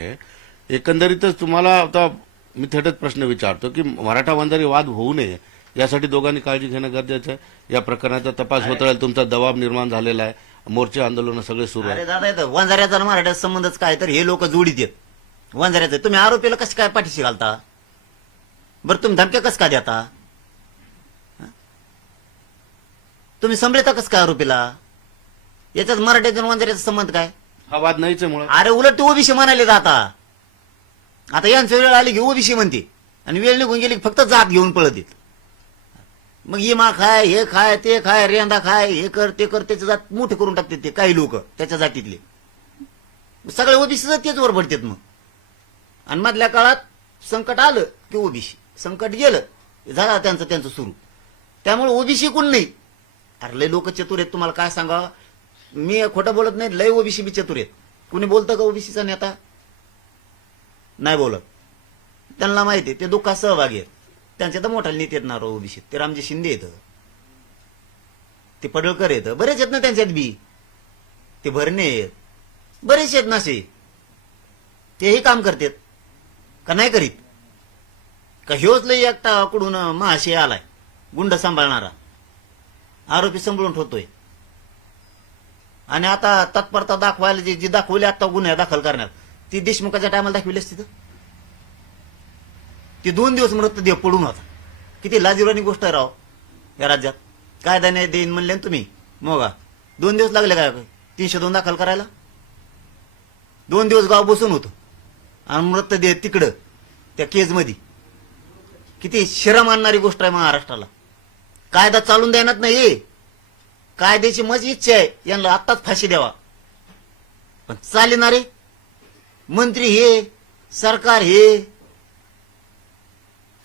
एकंदरीतच तुम्हाला आता मी थेटच प्रश्न विचारतो की मराठा वंजारी वाद होऊ नये यासाठी दोघांनी काळजी घेणं गरजेचं आहे. या प्रकरणाचा तपास होत राहील, तुमचा दबाव निर्माण झालेला आहे, मोर्चे आंदोलन सगळे सुरू अरे आहे. दादा येतं वंजाऱ्याचा आणि मराठ्याचा संबंधच काय, तर हे लोक जोडीत येत वंजाऱ्याचं. तुम्ही आरोपीला कसं काय पाठीशी घालता बरं? तुम्ही धमक्या कसं काय देता? तुम्ही संभळता कसं काय आरोपीला? याच्यात मराठ्याचा आणि वंजाऱ्याचा संबंध काय? हा वाद नाहीच आहे मुळात. अरे उलट ते ओबीसी म्हणाले जाता. आता यांची वेळ आली की ओबीसी म्हणते आणि वेळ निघून गेली की फक्त जात घेऊन पळत येत. मग इमा खाय, हे खाय, ते खाय, रेंदा खाय, हे कर ते कर, त्याची जात मोठे करून टाकतात ते काही लोक त्याच्या जातीतले. सगळे ओबीसी तेच वर पडतात मग. आणि मधल्या काळात संकट आलं की ओबीसी, संकट गेलं झाला त्यांचं सुरू. त्यामुळे ओबीसी कोण नाही. अरे लय लोक चतुर आहेत, तुम्हाला काय सांगा, मी खोटं बोलत नाही. लय ओबीसी बी चतुर आहेत. कुणी बोलतं का ओबीसीचा नेता? नाही बोलत. त्यांना माहिती आहे ते दुःखात सहभागी आहेत. त्यांचे तर मोठा नेते आहेत ना ओबीसी. ते रामजी शिंदे येतं, ते पडळकर येतं, बरेच आहेत ना त्यांच्यात बी. ते भरणे आहेत, बरेच आहेत नासे. तेही काम करतात का नाही करीत? का ह्योच लय एकटा कडून महाशय आलाय गुंड सांभाळणारा, आरोपी सांभाळून ठेवतोय. आणि आता तत्परता दाखवायला जी दाखवली आता गुन्हे दाखल करण्यात, ती देशमुखाच्या टायमाला दाखविली असती तर ती 2 दिवस मृतदेह पडून होता. किती लाजिरवाणी गोष्ट आहे राव या राज्यात. कायदा नाही देईन म्हणले ना तुम्ही, मोगा 2 दिवस लागले काय 302 दाखल करायला? 2 दिवस गाव बसून होतं आणि मृतदेह तिकडं त्या केजमध्ये. किती शरम आणणारी गोष्ट आहे महाराष्ट्राला. कायदा चालून देण्यात नाही. कायद्याची माझी इच्छा आहे यांना आत्ताच फाशी द्यावा, पण चालणारे मंत्री हे, सरकार हे,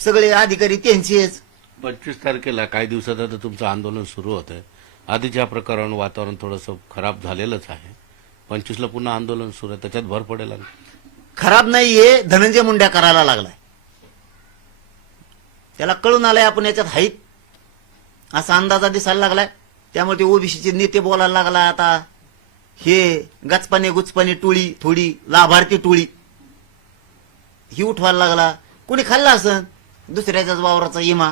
सगळे अधिकारी त्यांचेच. 25 तारखेला काही दिवसात आता तुमचं आंदोलन सुरू होत आहे. आधीच या प्रकरण वातावरण थोडंसं खराब झालेलंच आहे. 25 ला पुन्हा आंदोलन सुरू आहे, त्याच्यात भर पडेल. खराब नाहीये, धनंजय मुंड्या करायला लागलाय. त्याला कळून आलंय आपण याच्यात हाईत असा अंदाजा दिसायला लागलाय. त्यामुळे ते ओबीसीचे नेते बोलायला लागला. आता हे गचपाने गुचपाने टोळी, थोडी लाभार्थी टोळी ही उठवायला लागला. कोणी खाल्ला असं दुसऱ्याच्याच वावराचा इमा.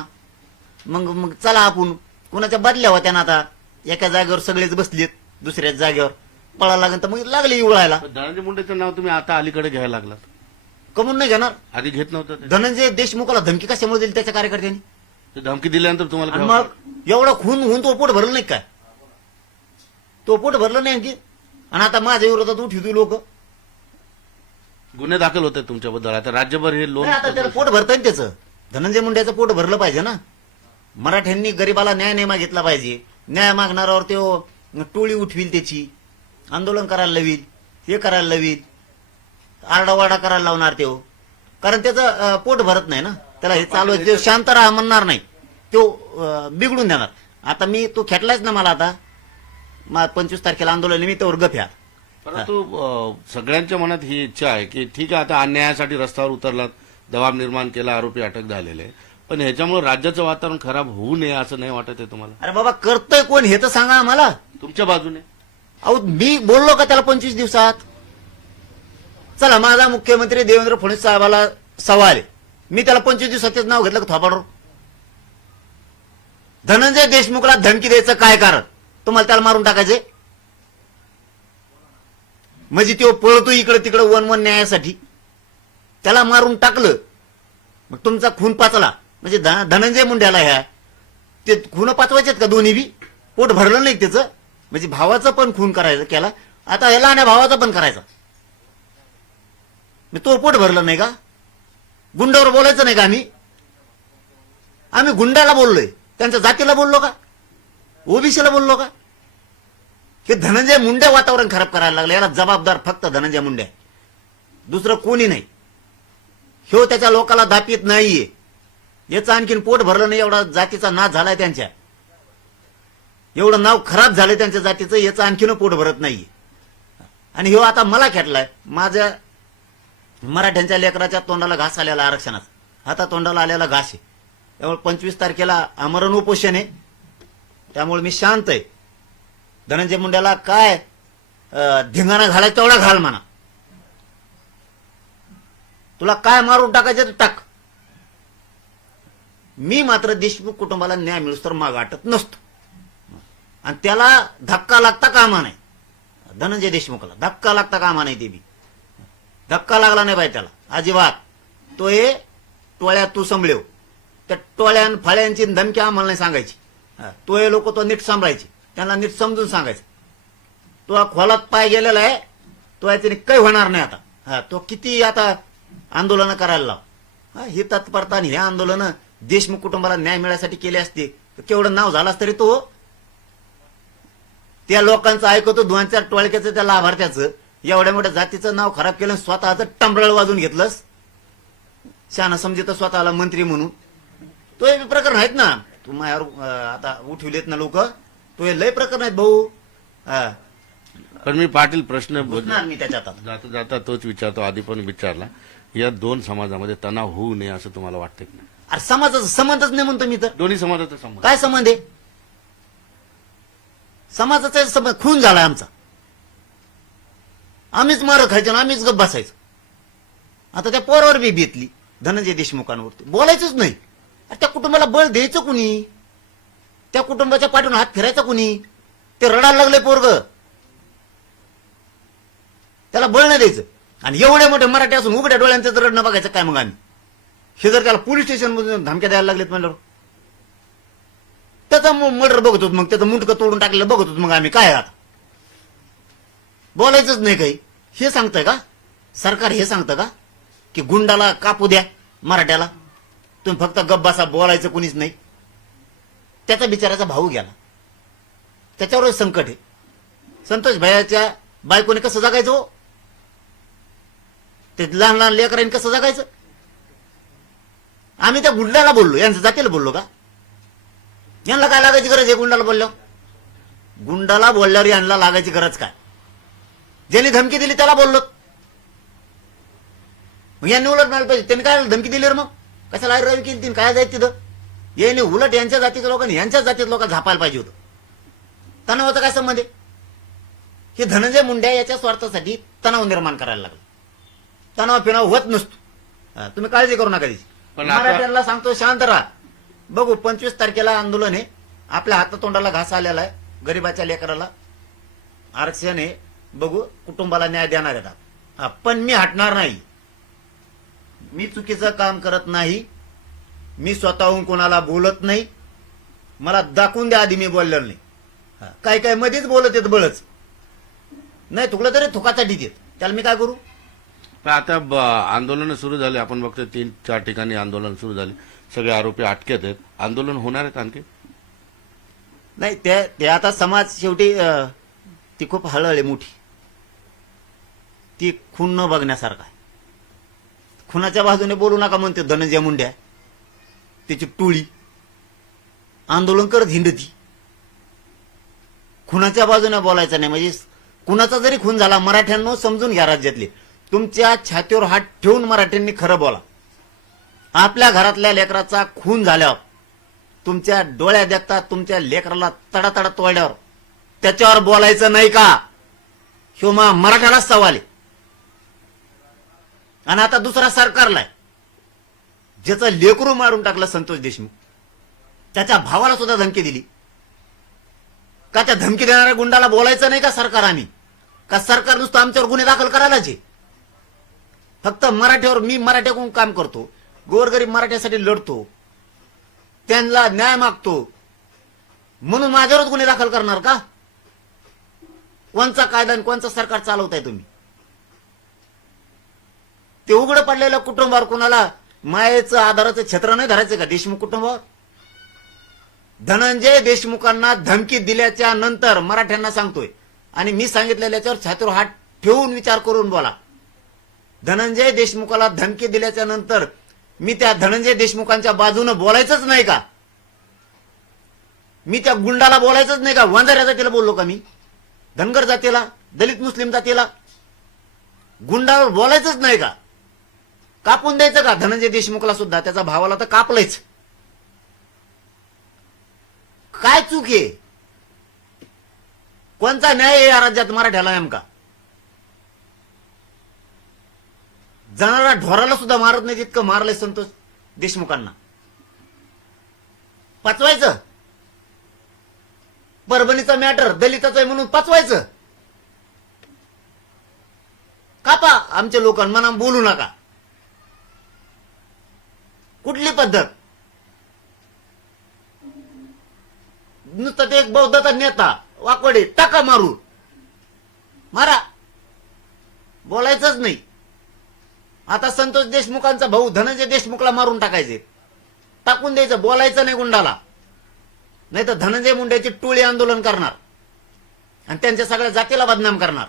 मग चला आपण कोणाच्या बदल्या होत्या ना. आता एका जागेवर सगळेच बसलेत, दुसऱ्याच जागेवर पळायला लागेल तर मग लागले उळायला. धनंजय मुंडेचं नाव तुम्ही आता अलीकडे घ्यायला लागलात, कमून नाही घेणार? आधी घेत नव्हतं ते. धनंजय देशमुखाला धमकी कशामुळे दिली त्याच्या कार्यकर्त्यांनी? ते धमकी दिल्यानंतर तुम्हाला आणि काय मग एवढा खून होऊन तो पोट भरलं नाही काय? तो पोट भरलं नाही आणखी. आणि आता माझ्या विरोधात उठवतो लोक. गुन्हे दाखल होते तुमच्याबद्दल. आता राज्यभर हे लोक आता त्याला पोट भरतंय ना त्याचं. धनंजय मुंड्याचं पोट भरलं पाहिजे ना. मराठ्यांनी गरीबाला न्याय नाही मागितला पाहिजे. न्याय मागणाऱ्यावर तो टोळी उठवील, त्याची आंदोलन करायला लावील, हे करायला लावील, आरडावाडा करायला लावणार तो. कारण त्याचं पोट भरत नाही ना. त्याला हे चालू आहे, शांत राहा म्हणणार नाही, तो बिघडून देणार. आता मी तो खेटलाच ना मला. आता 25 तारखेला आंदोलन मी त्यावर गप्या. परंतु सगळ्यांच्या मनात ही इच्छा आहे की ठीक आहे, आता अन्यायासाठी रस्त्यावर उतरलात, दबाव निर्माण केला, आरोपी अटक झालेले, पण ह्याच्यामुळे राज्याचं वातावरण खराब होऊ नये असं नाही वाटत आहे तुम्हाला? अरे बाबा करतोय कोण हे तर सांगा आम्हाला. तुमच्या बाजूने अहो मी बोललो का त्याला 25 दिवसात? चला माझा मुख्यमंत्री देवेंद्र फडणवीस साहेबाला सवाल आहे, मी त्याला 25 दिवसातच नाव घेतलं का थोपाडवर? धनंजय देशमुखला धमकी द्यायचं काय कारण? तुम्हाला त्याला मारून टाकायचे म्हणजे तो पळतो इकडे तिकडे वन न्यायासाठी. त्याला मारून टाकलं मग तुमचा खून पाचला म्हणजे धनंजय मुंड्याला ह्या ते खून पाचवायचेत का दोन्ही बी? पोट भरलं नाही त्याचं म्हणजे भावाचं पण खून करायचं केला, आता ह्याला आणि भावाचा पण करायचा. तो पोट भरलं नाही का? गुंडावर बोलायचं नाही का आम्ही? आम्ही गुंडाला बोललोय, त्यांच्या जातीला बोललो का? ओबीसीला बोललो का? हे धनंजय मुंडे वातावरण खराब करायला लागलं. याला जबाबदार फक्त धनंजय मुंडे, दुसरं कोणी नाही. ह्यो त्याच्या लोकाला दापीत नाहीये. याचं आणखीन पोट भरलं नाही, एवढा जातीचा नाश झालाय त्यांच्या, एवढं नाव खराब झालंय त्यांच्या जातीचं, याचं आणखीन पोट भरत नाहीये. आणि ह्यो आता मला खेटलाय. माझ्या मराठ्यांच्या लेकराच्या तोंडाला घास आलेला आरक्षणाचा, आता तोंडाला आलेला घास आहे. त्यामुळे 25 तारखेला आमरण उपोषण आहे. त्यामुळे मी शांत आहे. धनंजय मुंड्याला काय धिंगाणा घालायचा तेवढा घाल म्हणा. तुला काय मारून टाकायचं तर टाक. मी मात्र देशमुख कुटुंबाला न्याय मिळूस तर माग हटत नसतो. आणि त्याला धक्का लागता कामा नाही. धनंजय देशमुखला धक्का लागता कामा नाही. ते बी धक्का लागला नाही पाहिजे त्याला अजिबात. तो हे टोळ्या तू सांभाळव. त्या टोळ्यान फाळ्यांची धमकी आम्हाला नाही सांगायची. तो हे लोक तो नीट सांभाळायचे. त्यांना नीट समजून सांगायचं. तो खोलात पाय गेलेला आहे. तो याच्याने काही होणार नाही आता. तो किती आता आंदोलन करायला लाव. ही तत्परता आणि हे आंदोलन देशमुख कुटुंबाला न्याय मिळायसाठी केले असते तर केवढं नाव झालं तरी तो त्या लोकांचं ऐकतो. 2-4 टोळक्याचं त्या लाभार्थ्याचं एवढ्या मोठ्या जातीचं नाव खराब केलं. स्वतःचं टंबळ वाजून घेतलंस. शाना समजित स्वतःला मंत्री म्हणून. तो हे प्रकरण आहेत ना. तू माझ्यावर आता उठविलेत ना लोक. तो हे लय प्रकरण आहेत भाऊ. पण मी पाटील प्रश्न घुसणार मी त्याच्यात आता. जाता जाता तोच विचारतो. आधी पण विचारला. या दोन समाजामध्ये तणाव होऊ नये असं तुम्हाला वाटतं की नाही? अरे समाजाचा संबंधच नाही म्हणतो मी तर. दोन्ही समाजाचा संबंध काय संबंध आहे? समाजाचा संबंध खून झालाय आमचा. आम्हीच मार खायचो आणि आम्हीच गप बसायचो. आता त्या पोरावर बी बेतली धनंजय देशमुखांवरती. बोलायचंच नाही. अरे त्या कुटुंबाला बळ द्यायचं कुणी? त्या कुटुंबाच्या पाठून हात फिरायचा कुणी? ते रडायला लागले पोरग. त्याला बळ नाही द्यायचं. आणि एवढे मोठे मराठी असून उघड्या डोळ्यांचं रडणं बघायचं काय मग आम्ही? हे जर त्याला पोलीस स्टेशन मधून धमक्या द्यायला लागलेत म्हणल्यावर त्याचा मर्डर बघत होत. मग त्याचं मुंडकं तोडून टाकलेलं बघत होत. मग आम्ही काय आता बोलायचंच नाही काही? हे सांगतंय का सरकार? हे सांगतं का की गुंडाला कापू द्या मराठ्याला, तुम्ही फक्त गप बसा, बोलायचं कुणीच नाही? त्याचा बिचाराचा भाऊ गेला. त्याच्यावर संकट आहे. संतोष भैयाच्या बायकोने कसं जगायचं हो? ते लहान लहान लेकरांनी कसं जगायचं? आम्ही त्या गुंडाला बोललो, यांचं जातीला बोललो का? यांना काय लागायची गरज आहे गुंडाला बोलल्यावर? गुंडाला बोलल्यावर यांना लागायची गरज काय? ज्यांनी धमकी दिली त्याला बोललो. मग यांनी उलट मिळालं पाहिजे. त्यांनी काय धमकी दिली रे? मग कशाला रवी केली तीन? काय जायचं तिथं? यांनी उलट यांच्या जातीच्या लोकांनी यांच्याच जातीच्या लोकांना झापायला पाहिजे होतं. तणावाचा काय संबंध आहे? हे धनंजय मुंड्या याच्या स्वार्थासाठी तणाव निर्माण करायला लागला. तणाव फिणाव होत नसतो. तुम्ही काळजी करू नका त्याची. पण आता- मराठ्यांना सांगतो शांत राहा. बघू 25 तारखेला आंदोलन आहे. आपल्या हातातोंडाला घास आलेला आहे. गरीबाच्या लेकराला आरक्षण आहे. बघू कुटुंबाला न्याय देणार आहेत. पण मी हटणार नाही. मी चुकीचं काम करत नाही. मी स्वतःहून कोणाला बोलत नाही. मला दाखवून द्या आधी मी बोललेलो नाही. काय काय मध्येच बोलत येत बळच नाही. तुकलं तरी थुकासाठी देत. त्याला मी काय करू? पण आता आंदोलन सुरू झाले. आपण बघतो 3-4 ठिकाणी आंदोलन सुरू झाले. सगळे आरोपी अटकेत आहेत. आंदोलन होणार आहेत आणखी? नाही ते आता समाज शेवटी ती खूप हळहळ आहे मोठी. ती खून न बघण्यासारखा आहे. खुनाच्या बाजूने बोलू नका म्हणते धनंजय मुंड्या. त्याची टोळी आंदोलन करत हिंडती. खुनाच्या बाजूने बोलायचं नाही. म्हणजे कुणाचा जरी खून झाला, मराठ्यांनो समजून घ्या राज्यातले. तुमच्या छातीवर हात ठेवून मराठ्यांनी खरं बोला. आपल्या घरातल्या लेकराचा खून झाल्यावर तुमच्या डोळ्या देखतात तुमच्या लेकराला तडातडा तोडल्यावर त्याच्यावर बोलायचं नाही का? ह्यो मराठ्यालाच सवाल आहे. आणि आता दुसरा सरकारला आहे ज्याचं लेकरू मारून टाकलं संतोष देशमुख. त्याच्या भावाला सुद्धा धमकी दिली का? त्या धमकी देणाऱ्या गुंडाला बोलायचं नाही का सरकार? आम्ही का सरकार नुसतं आमच्यावर गुन्हे दाखल करायलाच आहे? फक्त मराठ्यावर मी मराठ्याकडून काम करतो. गोरगरीब मराठ्यासाठी लढतो. त्यांना न्याय मागतो म्हणून माझ्यावरच गुन्हे दाखल करणार का? कोणचा कायदा आणि कोणचं सरकार चालवताय तुम्ही? ते उघडं पडलेल्या कुटुंबावर कोणाला मायेचं आधाराचं छत्र नाही धरायचं का? देशमुख कुटुंबावर धनंजय देशमुखांना धमकी दिल्याच्या नंतर मराठ्यांना सांगतोय आणि मी सांगितलेल्याच्यावर छातीवर हात ठेवून विचार करून बोला. धनंजय देशमुखाला धमकी दिल्याच्या नंतर मी त्या धनंजय देशमुखांच्या बाजूने बोलायचंच नाही का? मी त्या गुंडाला बोलायचंच नाही का? वंजाऱ्या जातीला बोललो का मी? धनगर जातीला, दलित मुस्लिम जातीला, गुंडावर बोलायचंच नाही का? कापून द्यायचं का? धनंजय देशमुखला सुद्धा, त्याचा भावाला तर कापलंच. काय चूक आहे? कोणता न्याय आहे या राज्यात मराठ्याला नेमका? जाणारा ढोराला सुद्धा मारत नाही तितकं मारलंय संतोष देशमुखांना. पाचवायचं परभणीचा मॅटर दलिताचा आहे म्हणून पाचवायचं. कापा आमच्या लोकांना म्हणा बोलू नका. कुठली पद्धत? नुसतं ते एक बौद्धाचा नेता वाकवडे टाका मारू मारा, बोलायचंच नाही. आता संतोष देशमुखांचा भाऊ धनंजय देशमुखला मारून टाकायचे, टाकून द्यायचं, बोलायचं नाही गुंडाला. नाही तर धनंजय मुंडेची टोळी आंदोलन करणार आणि त्यांच्या सगळ्या जातीला बदनाम करणार.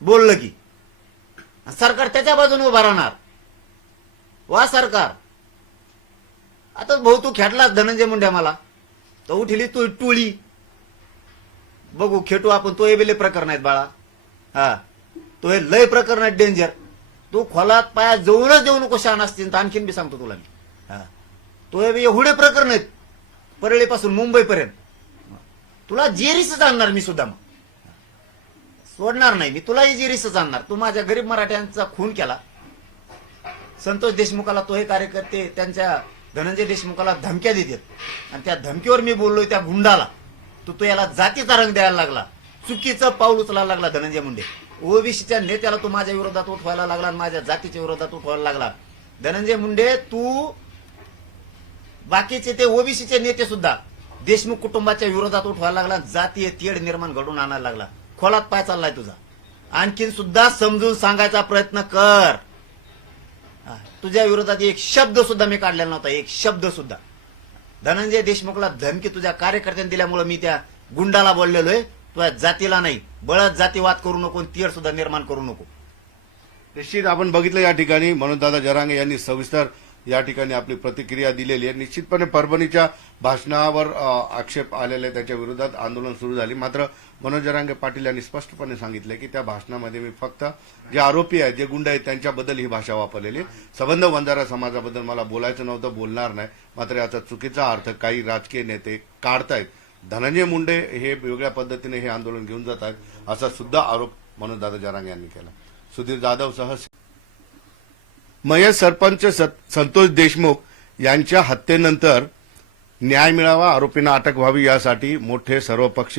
बोललं की सरकार त्याच्या बाजूने उभा राहणार. वा सरकार, आता भाऊ तू खेटलास धनंजय मुंडे मला, तर उठली तू टोळी. बघू खेटू आपण. तो हे बेले प्रकरण आहेत बाळा. हा, तो हे लय प्रकरण आहेत डेंजर. तू खोलात पाया जवळच देऊ नको शान असतील तर आणखीन बी सांगतो तुला मी. हा, तो हे एवढे प्रकरण आहेत परळीपासून मुंबईपर्यंत. तुला जेरीसच आणणार मी सुद्धा, मग सोडणार नाही मी तुलाही जेरीसच आणणार. तू माझ्या गरीब मराठ्यांचा खून केला. संतोष देशमुखाला तो हे कार्यकर्ते त्यांच्या धनंजय देशमुखाला धमक्या देतात आणि त्या धमकीवर मी बोललोय त्या गुंडाला. तू याला जातीचा रंग द्यायला लागला, चुकीचं पाऊल उचलायला लागला धनंजय मुंडे. ओबीसीच्या नेत्याला तू माझ्या विरोधात उठवायला लागला आणि माझ्या जातीच्या विरोधात उठवायला लागला. धनंजय मुंडे, तू बाकीचे ते ओबीसीचे नेते सुद्धा देशमुख कुटुंबाच्या विरोधात उठवायला लागला. जातीय तेढ निर्माण घडून आणायला लागला. खोलात पाय चाललाय तुझा. आणखीन सुद्धा समजून सांगायचा प्रयत्न कर. तुझ्या विरोधात एक शब्द सुद्धा मी काढलेला नव्हता, एक शब्द सुद्धा. धनंजय देशमुखला धमकी तुझ्या कार्यकर्त्यांनी दिल्यामुळे मी त्या गुंडाला बोललेलोय. तुझ्या जातीला नाही. बळत जातीवाद करू नको, तेढ सुद्धा निर्माण करू नको. निश्चित आपण बघितलं या ठिकाणी मनोजदादा जरांगे यांनी सविस्तर या ठिकाणी आपली प्रतिक्रिया दिलेली आहे. निश्चितपणे परभणीच्या भाषणावर आक्षेप आलेले, त्याच्या विरोधात आंदोलन सुरू झाली. मात्र मनोज जरांगे पाटील यांनी स्पष्टपणे सांगितले की त्या भाषणामध्ये मी फक्त जे आरोपी आहेत, जे गुंड आहेत, त्यांच्याबद्दल ही भाषा वापरलेली. संबंध वंजारा समाजाबद्दल मला बोलायचं नव्हतं, बोलणार नाही. मात्र याचा चुकीचा अर्थ काही राजकीय नेते काढतायत. धनंजय मुंडे हे वेगळ्या पद्धतीने हे आंदोलन घेऊन जात आहेत, असा सुद्धा आरोप मनोजदादा जरांगे यांनी केला. सुधीर जाधवसह मयत सरपंच संतोष देशमुख यांच्या हत्येनंतर न्याय मिळावा, आरोपींना अटक व्हावी यासाठी मोठे सर्वपक्षीय